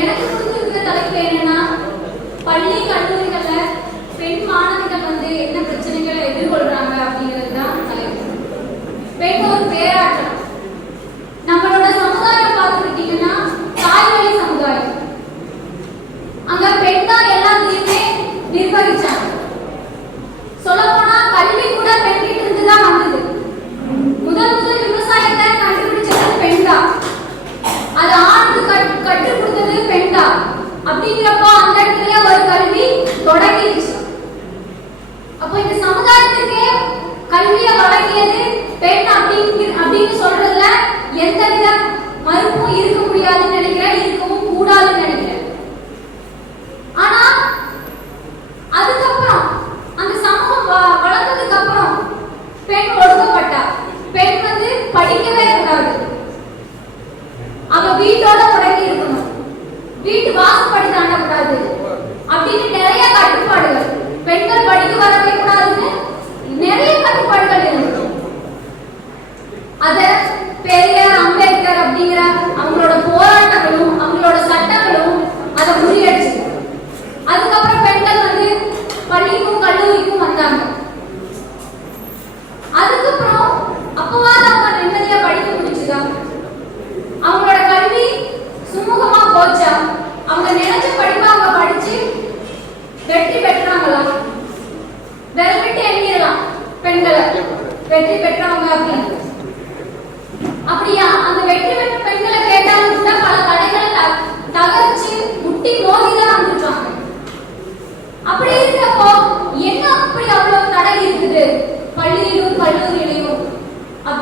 எனக்கு கொடுத்துருக்கிற தலைப்பு என்னன்னா பள்ளி கல்லூரிகள்ல பெண் மாணவிகள் வந்து என்ன பிரச்சனைகளை எதிர்கொள்றாங்க அப்படிங்கிறது தான் தலைப்பு. பெண் நம்மளோட சமுதாயம் பார்த்துக்கிட்டீங்கன்னா தாய்வழி சமுதாயம். அங்க பெண் தான் எல்லாத்தையுமே நிர்வகிச்சாங்க. சொல்லப்போனா சென்றார் அப்படிங்கிறப்ப அந்த இடத்துல ஒரு கல்வி தொடங்கிடுச்சு.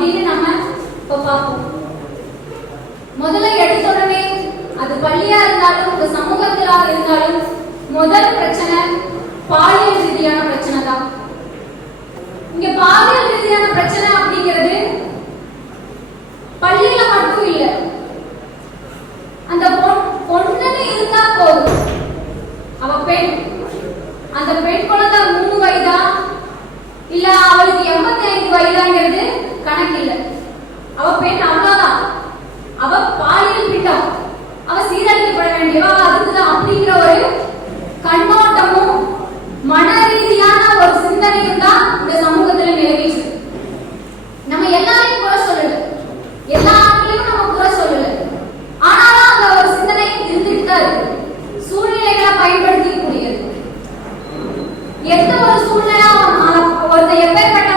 அப்படின்னு நம்ம இப்போ பார்ப்போம். முதல்ல எடுத்த உடனே அது பள்ளியா இருந்தாலும் ஒரு சமூகத்திலாக இருந்தாலும் முதல் பிரச்சனை பாலியல் ரீதியான பிரச்சனை தான் இங்க பாலியல் ரீதியான பிரச்சனை அப்படிங்கிறது பள்ளியில மட்டும் இல்ல. அந்த பொண்ணுன்னு இருந்தா போதும். அவ பெண். அந்த பெண் குழந்தை மூணு வயதா இல்ல அவளுக்கு எண்பத்தி ஐந்து வயதாங்கிறது கணக்கு இல்ல அவ பெண் அவ்வளவுதான். அவ பாலியல் பிண்டம் அவ சீரழிக்கப்பட வேண்டியவா? அதுதான் அப்படிங்கிற ஒரு கண்ணோட அவங்களுக்கு எப்பேற்பட்ட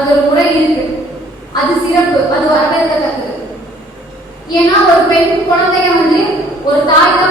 அது ஒரு முறை இருக்கு. அது சிறப்பு. அது வரவேற்கத்தக்கது. ஏன்னா ஒரு பெண் குழந்தைய வந்து ஒரு தாய் தான்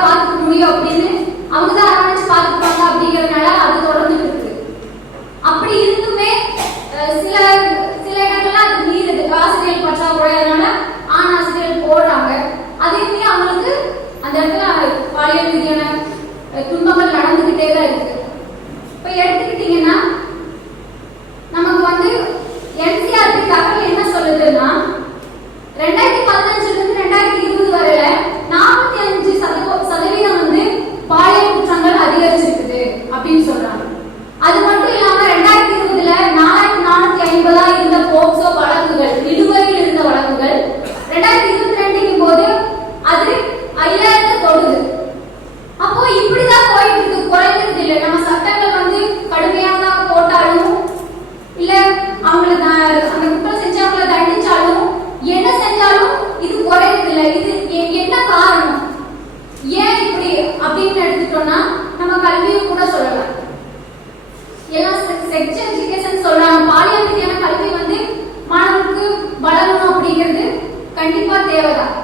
de.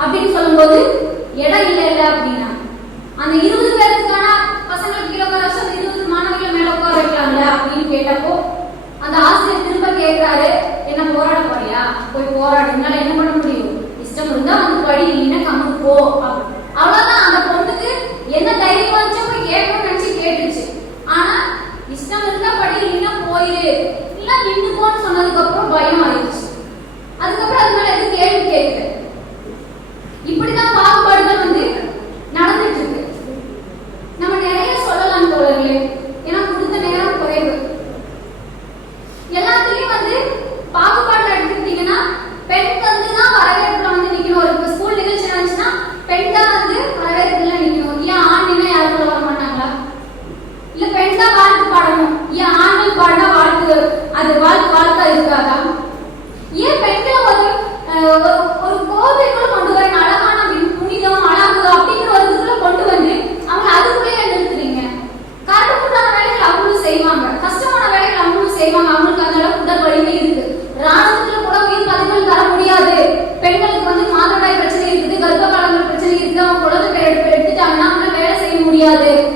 அப்படின்னு சொல்லும் போது இடம் இல்லை இல்லை அப்படின்னா அந்த இருபது பேருக்கான பசங்களுக்கு இருபது வருஷம் இருபது மாணவிகள் மேல உட்கார வைக்கலாம்ல அப்படின்னு கேட்டப்போ அந்த ஆசிரியர் திரும்ப கேட்கிறாரு என்ன போராட போறியா? போய் போராடி என்னால என்ன பண்ண முடியும்? இஷ்டம் இருந்தா வந்து படி இல்லைன்னா கம்மு போ. அவ்வளவுதான் அந்த பொண்ணுக்கு என்ன தைரியம் வந்துச்சோ போய் கேட்கணும்னு நினைச்சு கேட்டுச்சு ஆனா இஷ்டம் இருந்தா படி இல்லைன்னா போயிரு. இல்ல நின்று போன்னு சொன்னதுக்கு அப்புறம் பயம் ஆயிடுச்சு. அதுக்கப்புறம் அது மேல எதுவும் கேள்வி கேட்கல. இப்படிதான் பாகுபாடுகள் வந்து நடந்துட்டு இருக்கு. நம்ம நிறைய dunyada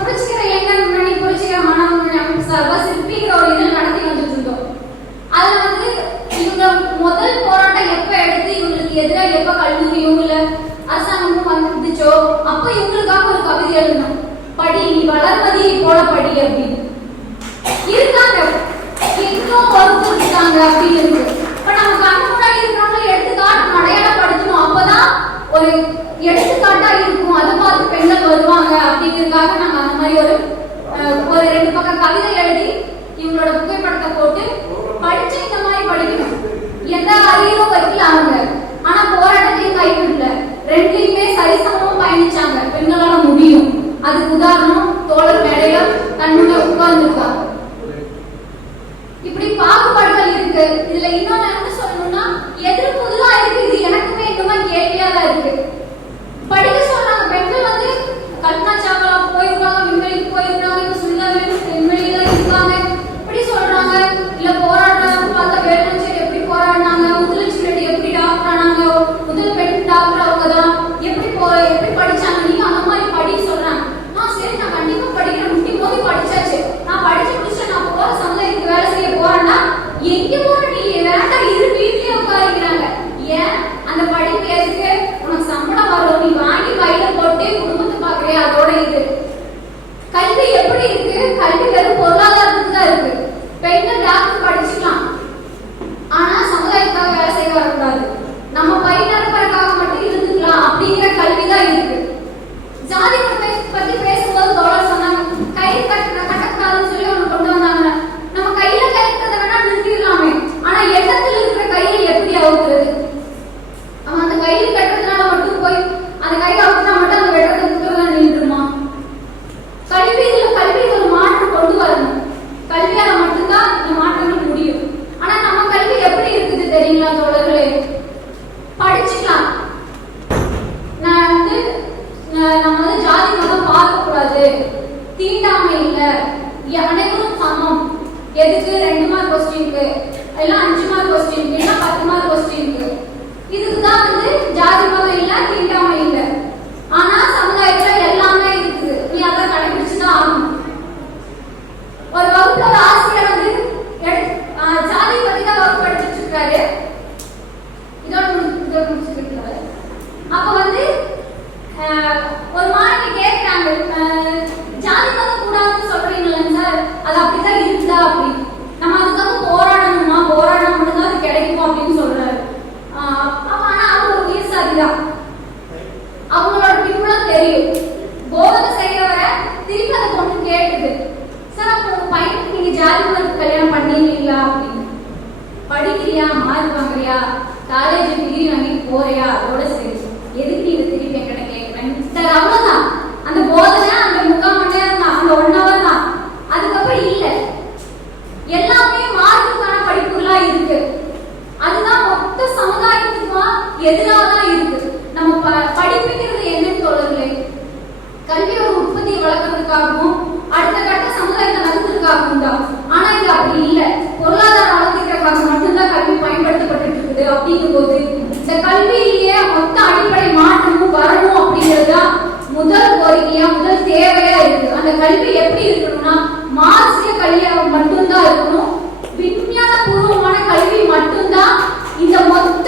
புடிச்சுக்கிற எண்ணம் பண்ணி புடிச்சுக்கிற சார்பாக சிற்பிங்கிற ஒரு இதில் நடத்தி வந்துட்டு இருக்கோம் வந்து இவங்க முதல் போராட்டம் எப்போ எடுத்து இவங்களுக்கு எதிராக எப்போ கல்லூரியும் இல்லை வந்துச்சோ அப்போ இவங்களுக்காக ஒரு கவிதை எழுதணும். படி நீ போல படி அப்படின்னு. இருக்காங்க. இன்னும் ஒருத்தர் அப்படின்னு இருக்கு. இப்போ நம்ம கண்ணு முன்னாடி எடுத்துக்காட்டு அடையாளப்படுத்தணும் அப்போதான் ஒரு எடுத்துக்காட்டா இருக்கு அது மாதிரி பெண்கள் வருவாங்க அப்படிங்கிறதுக்காக நாங்க அந்த மாதிரி ஒரு ஒரு ரெண்டு பக்கம் கவிதை எழுதி இவங்களோட புகைப்படத்தை போட்டு படிச்சு இந்த மாதிரி படிக்கணும். எந்த அறிவும் வைக்கல அவங்க ஆனா போராட்டத்தையும் கைவிடல ரெண்டுலயுமே சரிசமமும் பயணிச்சாங்க. பெண்களால முடியும். அதுக்கு உதாரணம் தோழர் மேடைய தன்னுடைய உட்கார்ந்துருக்கா. இப்படி பாகுபாடுகள் இருக்கு. இதுல இன்னொன்னு என்ன சொல்லணும்னா எதிர்ப்பு இதுதான் இருக்கு. இது எனக்குமே இன்னுமா கேள்வியா தான் இருக்கு. படிக்க ரெண்டு மார்க் கொஸ்டினுக்கு எல்லாம் அஞ்சு மார்க் கொஸ்டினுக்கு எல்லாம் பத்து மார்க் கொஸ்டினுக்கு. இதுக்கு தான் வந்து ஜாதி மதம் இல்லை அப்படிங்கும்போது இந்த கல்வியிலேயே மொத்த அடிப்படை மாற்றமும் வரணும் அப்படிங்கிறது முதல் கோரிக்கையா முதல் தேவையா இருக்கு. அந்த கல்வி எப்படி இருக்கணும்னா மாசிய கல்வியாக மட்டும்தான் இருக்கணும். விஞ்ஞான பூர்வமான கல்வி மட்டும்தான் இந்த மொத்த